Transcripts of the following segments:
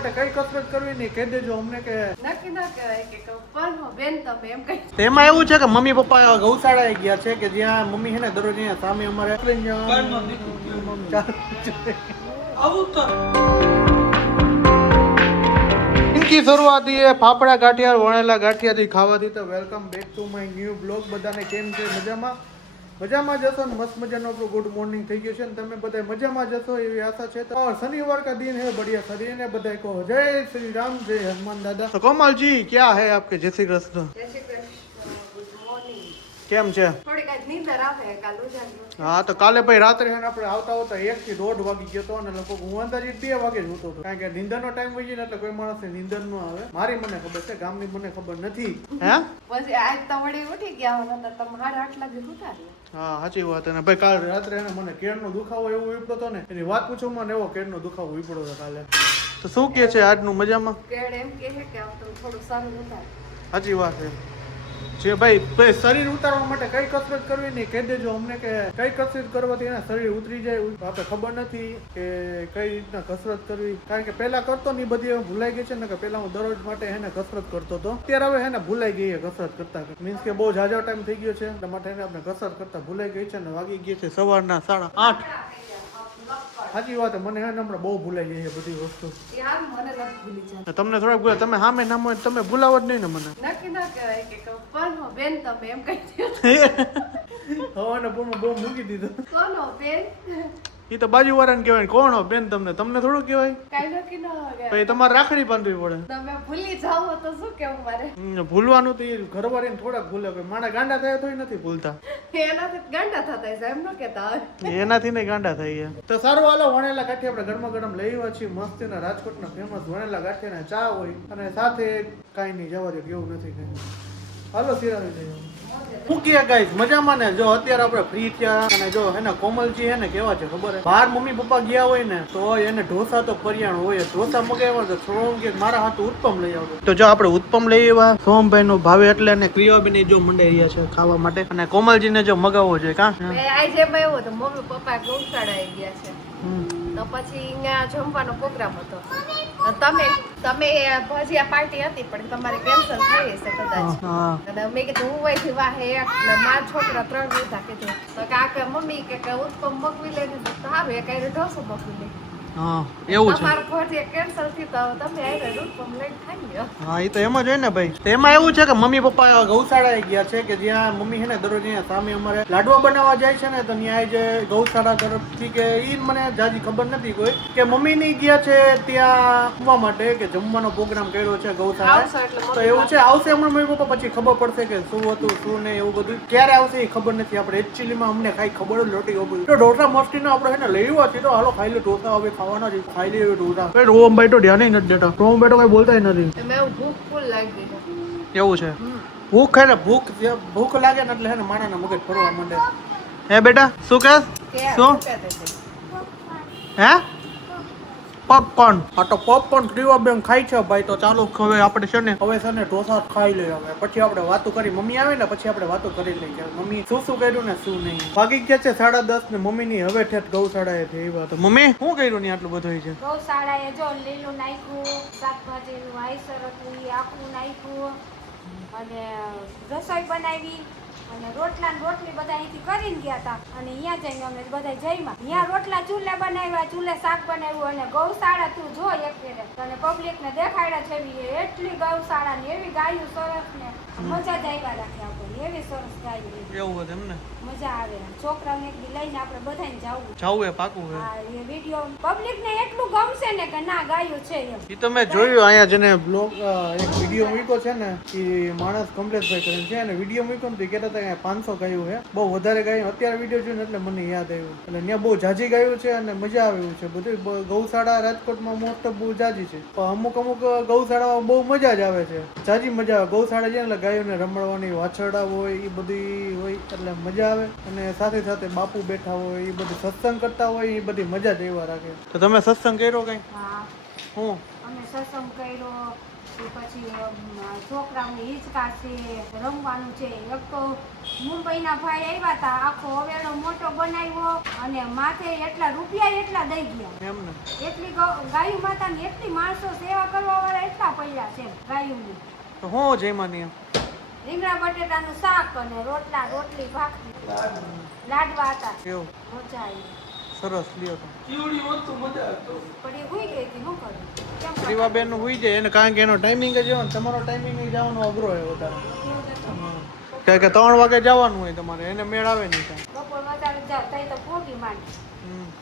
માટે કઈ કસરત કરવી નહીં કહી દેજો અમને કે નક્કી ના કહેવાય કે પણ બેન તમે એમ કઈ તેમાં એવું છે કે મમ્મી પપ્પા ગૌશાળાએ ગયા છે કે જ્યાં મમ્મી છે ને દરરોજ અહીંયા સામે અમારે ઇનકી શરૂઆત એ ફાફડા ગાંઠિયા વણેલા ગાંઠિયાથી ખાવાથી તો welcome back to my new blog. બધાને કેમ છે? મજામાં જશો ને મસ્ત મજાનો આપણું ગુડ મોર્નિંગ થઈ ગયું છે ને તમે બધા મજામાં જશો એવી આશા છે. તો શનિવાર का दिन है बढ़िया शरीर ने बधाई को जय श्री राम जय हनुमान दादा. तो कोमल जी क्या है आपके जय श्री कृष्ण કેમ છે? થોડી કઈ નીંદર આવે કાલ ઉજાગરો. હા તો કાલે ભાઈ રાત્રે છે ને આપણે આવતા હોતા 1 થી 1:30 વાગી ગયો હતો અને લગભગ હું અંદાજે 2 વાગે જ ઉઠતો હતો કારણ કે નીંદરનો ટાઈમ હોય ને એટલે કોઈ માણસને નીંદર ન આવે. મારી મને ખબર છે, ગામની મને ખબર નથી. હે પછી આજ તો વળી ઉઠી ગયા હો તો તમે 8:30 લાગે ઉઠાડ્યો. હા સાચી વાત. અને ભાઈ કાલ રાત્રે એને મને કેળનો દુખાવો એવો ઉપડતો હતો ને એની વાત પૂછો મને એવો કેળનો દુખાવો ઉપડ્યો હતો કાલે. તો શું કે છે આજનું મજામાં? કેળ એમ કહે કે આ તો થોડું સારું ઉઠાડ. સાચી વાત છે. જે ભાઈ શરીર ઉતારવા માટે કઈ કસરત કરવી નહીં કહી દેજો અમને કે કઈ કસરત કરવાથી એના શરીર ઉતરી જાય. આપણે ખબર નથી કે કઈ રીતના કસરત કરવી કારણ કે પહેલા કરતો ને બધી ભૂલાઈ ગઈ છે ને કે પહેલા હું દરરોજ માટે એને કસરત કરતો હતો. અત્યારે હવે એને ભૂલાઈ ગઈ કસરત કરતા મીન્સ કે બહુ જાજો ટાઈમ થઈ ગયો છે એટલા માટે એને આપણે કસરત કરતા ભૂલાઈ ગઈ છે ને વાગી ગઈ છે સવારના 8:30. સાચી વાત. મને હે ને હમણાં બહુ ભૂલાઈ ગઈ છે બધી વસ્તુ. યાર મને નથી ભૂલી જાય. તમને થોડાક ભૂલા તમે સામે નામ હોય તમે ભૂલાવો જ નહીં ને મને. નક્કી ના કહેવાય કે પણ બેન તમે એમ કહી દો. હવાને પૂર્ણ બહુ મૂકી દીધું. કોનો બેન? એ તો બાજુ વાળાને કહેવાય. કોણ હો બેન? તમને થોડું કહેવાય. કઈ નક્કી ન હોય. પછી તમારે રાખડી બાંધવી પડે. તમે ભૂલી જાવ તો શું કેવું મારે? ભૂલવાનું તો એ ઘરવાળીને થોડાક ભૂલે. માણા ગાંડા થયા તોય નથી ભૂલતા. એનાથી ગાંડા થતા છે એમ ન કહેતા હોય. એનાથી નહીં ગાંડા થઈ ગયા. તો સારું હાલો વણેલા ગાંઠિયા આપણે ગરમા ગરમ લઈ આવ્યા છીએ. મસ્તીના રાજકોટના ફેમસ વણેલા ગાંઠિયાના ચા હોય અને સાથે કાંઈ નહીં જવા દે એવું નથી કઈ. હાલો સિરાવી જઈએ. શું કહે ગાઈસ મજામાં ને? જો અત્યારે આપણે ફ્રી થયા અને જો એને કોમલજી હે ને કેવા છે ખબર હે? બહાર મમ્મી પપ્પા ગયા હોય ને તો એને ઢોસા તો પરિયાણ હોય. ઢોસા મગાવ્યા તો સોમ કે મારા હાથ ઉત્પમ લઈ આવજો. તો જો આપણે ઉત્પમ લઈ આવ્યા સોમભાઈ નો ભાવે એટલે અને ક્રિયાબેન જો મંડાઈ રહ્યા છે ખાવા માટે અને કોમલજી ને જો મગાવવો જોઈએ કા. આજે એમ આવ્યો તો મમ્મી પપ્પા ગૌશાળાએ ગયા છે તો પછી અહીંયા જમવાનો પ્રોગ્રામ હતો. તમે ભજીયા પાર્ટી હતી પણ તમારે કેન્સલ થઈ હશે કદાચ. અને મેં કીધું હું વહીથી વાહે એક ને મારા છોકરા 3 લીધા કીધું તો કાકા મમ્મી કે ઉત્પમ મગવી લઈને તો સારું એક આઈને ઢોસો મગવી લે. હા એવું છે. તમારું ભજીયા કેન્સલ થી તો તમે આઈને ઉત્પમ લઈને ખાઈ લ્યો. હા એ તો એમ જ હોય ને ભાઈ. એમાં એવું છે કે મમ્મી પપ્પા ગૌશાળાએ ગયા છે કે જ્યાં મમ્મી છે ને દરરોજ અહીંયા સામે અમારે લાડવા બનાવવા જાય છે ને તો ત્યાં જે ગૌશાળા તરફથી કે ઈ મને જાજી ખબર નથી કોઈ કે મમ્મી ની ગયા છે ત્યાં જમવા માટે કે જમવાનો પ્રોગ્રામ કર્યો છે ગૌશાળા. તો એવું છે આવશે હમણાં મમ્મી પપ્પા પછી ખબર પડશે કે શું હતું શું નહીં એવું બધું ક્યારે આવશે એ ખબર નથી. આપણે એકચ્યુઅલીમાં અમને ખાઈ ખબર જ લોટી ગયું તો ઢોસા મસ્તી નો આપણે એને લઈ આવ્યા છીએ તો હાલો ખાઈ લે ઢોસા હવે ખાવાના છે ખાઈ લે ઢોસા. રોમભાઈ તો ધ્યાન નથી દેતા. રોમભાઈ તો કઈ બોલતા નથી. ભૂખ ફૂલ લાગી એવું છે. ભૂખ હે ને ભૂખ લાગે ને એટલે હે ને માણાના મગજ ફરવા માંડે. હે બેટા શું કહે? શું હે? પોપકોર્ન. હા તો પોપકોર્ન ક્રિયાબેન ખાઈ છે ભાઈ. તો ચાલો હવે આપણે છે ને ઢોસા ખાઈ લઈએ હવે પછી આપણે વાતો કરી. મમ્મી આવે ને પછી આપણે વાતો કરી લઈએ કે મમ્મી શું શું કર્યું ને શું નહીં. વાગી ગયા છે 10:30 ને મમ્મી ની હવે ઠેઠ ગૌશાળાએ થઈ વાત. મમ્મી શું કર્યું ને આટલું બધું છે? ગૌશાળાએ જો લીલું નાખ્યું, શાકભાજીનું આઈસર હતું એ આખું નાખ્યું અને રસોઈ બનાવી અને રોટલી બધા અહીંથી કરીને ગયા હતા અને અહીંયા જઈને અમે બધા જઈમાં અહીંયા રોટલા ચૂલે બનાવ્યા, ચૂલે શાક બનાવ્યું અને ગૌશાળા તું જો એક ફેરે અને પબ્લિકને દેખાડ્યા છે એટલી ગૌશાળા ને એવી ગાયું સરસ ને મજા જ આવ્યા રાખે આપણને એવી સરસ ગાયું. એવું હતું એમને મજા આવે. છોકરાઓને એક દી લઈને આપણે બધાને જવું એ પાકું છે. હા એ વિડીયો પબ્લિકને એટલું ગમશે ને કે ના ગાયું છે એમ. એ તો મેં જોયું અહીંયા જેને બ્લોગ એક વિડીયો મૂક્યો છે ને એ માણસ કમલેશભાઈ કરીને છે અને વિડીયો મૂક્યો ને તો કહેતા હતા 500 ગાયું છે બહુ વધારે ગાયું. અત્યારે વિડીયો જોઈને એટલે મને યાદ આવ્યું એટલે ત્યાં બહુ જાજી ગાયું છે અને મજા આવે એવું છે. બધું ગૌશાળા રાજકોટમાં મોસ્ટ ઓફ બહુ જાજી છે પણ અમુક ગૌશાળામાં બહુ મજા જ આવે છે. જાજી મજા આવે ગૌશાળા છે એટલે ગાયોને રમડવાની વાછરડા હોય એ બધી હોય એટલે મજા આવે અને સાથે સાથે બાપુ બેઠા હોય એ બધી સત્સંગ કરતા હોય એ બધી મજા જ એવા રાખે. તો તમે સત્સંગ કર્યો કઈ? હા હું અમે સત્સંગ કર્યો પછી છોકરાઓને હિંચકા છે રમવાનું છે. એક તો મુંબઈના ભાઈ આવ્યા હતા, આખો હવેડો મોટો બનાવ્યો અને માથે એટલા રૂપિયા એટલા દઈ ગયા. એમ ને એટલી ગાયું માતાની એટલી માણસો સેવા કરવા વાળા એટલા પડ્યા છે ગાયુંની. તો હું જઈમાની રીંગણા બટેટાનું શાક અને રોટલા રોટલી ભાખરી લાડવા હતા. કેવું મજા આવી. સરસ લ્યો તો પણ એ હુઈ ગઈ હતી શું કરું કેમ કરું? રીવાબેન નું હોઈ જાય એને કારણ કે એનો ટાઈમિંગ જ એવો ને તમારો ટાઈમિંગ જવાનો અઘરો હોય વધારે કારણ કે 3 વાગે જવાનું હોય તમારે એને મેળ આવે નહીં કાંઈ. બપોર વધારે જાવ તઈ તો પોગી માંડી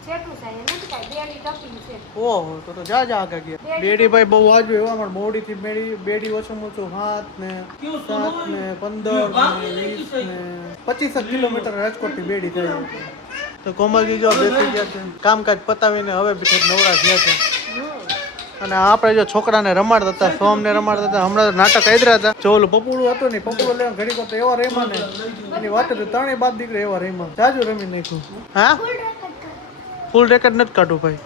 છેટું થાય નથી કાંઈ બેડી ટપી છે. ઓહો તો જા આગળ ગયા બેડી ભાઈ બહુ વાજુ એવા પણ મોડી થી બેડી ઓછું ઓછું 7 ને 7 ને 15 ને 20 ને 25 કિલોમીટર રાજકોટ થી બેડી થાય. તો કોમલજી જો બેસી ગયા છે કામકાજ પતાવીને હવે બીજા નવરા થયા છે. અને આપણે જો છોકરાને રમાડતા હતા, સોમને રમાડતા હતા. હમણાં નાટક આદરા હતા. જો ઓલું પપુડું હતું ને પપુડું લેવા ઘડી તો એવા રેમા ને એની વાત હતી. 3 બાપ દીકરા એવા રેમા જાજુ રમી નાખ્યું. હા ફૂલ રેકેટ નથી કાઢવું ભાઈ,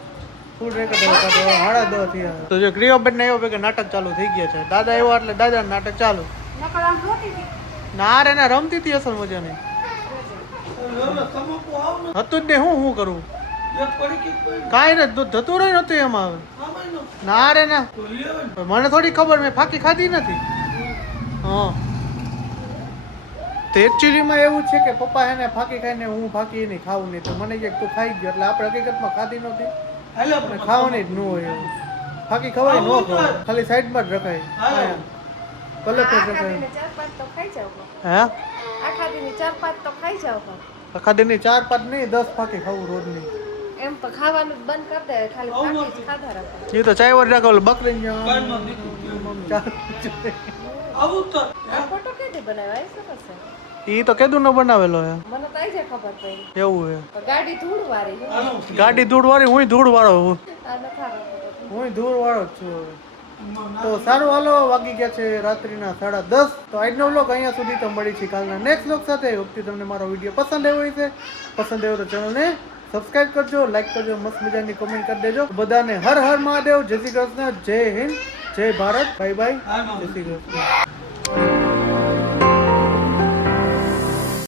ફૂલ રેકેટ હવે કાઢો. 10:30 થયા તો જો ક્રિયાબેન ને આવ્યો કે નાટક ચાલુ થઈ ગયા છે. દાદા આવ્યા એટલે દાદા નાટક ચાલુ. નકર આમ રોતી હતી. ના રે ના રમતી હતી અસલ મજાની હતું જ ને હું કરું કાંઈ ને જતું રહ્યું નતું એમાં. ના રે ના મને થોડી ખબર, મેં ફાકી ખાધી નથી. હા તો એકચ્યુઅલીમાં એવું છે કે પપ્પા એને ફાકી ખાઈને હું ફાકી નહીં ખાવું નહીં. તો મને કે તું ખાઈ ગયો એટલે આપણે હકીકતમાં ખાધી નહોતી અને ખાવાની જ ન હોય એવું. ફાકી ખવાય ન ખવાય, ખાલી સાઈડમાં જ રખાય. કલર જ આખા રખાય. દીને 4-5 તો ખાઈ જાવ. હે આખા દીને 4-5 તો ખાઈ જાવ. આખા દિનની 4-5 નહીં 10 ફાકી ખાવું રોજની. એમ તો ખાવાનું જ બંધ કરી દે, ખાલી ફાકી જ ખાધા રાખો. એ તો ચાય વાર રાખો બકરી આ ફોટો કેદી બનાવ્યો? આવી શકો છે? એ તો કેદું ન બનાવેલો હે. મને તો આઈ જાય ખબર પડી. એવું હે પણ ગાડી ધૂળ વાળી ગાડી ધૂળ વાળી, હું ધૂળ વાળો હું. આ નથા રાખો. હું ધૂળ વાળો જ છું હવે. તો સારું હાલો, વાગી ગયા છે રાત્રિના 10:30. તો આજનો વ્લોગ અહીંયા સુધી. તો મળી છે કાલના નેક્સ્ટ વ્લોગ સાથે. હોપથી તમને મારો વિડીયો પસંદ આવ્યો હશે. પસંદ આવ્યો તો ચેનલને સબસ્ક્રાઇબ કરજો, લાઈક કરજો, મસ્ત મજાની કોમેન્ટ કરી દેજો. બધાને હર હર મહાદેવ, જય શ્રી કૃષ્ણ, જય હિન્દ, જય ભારત, બાય બાય, જય શ્રી કૃષ્ણ.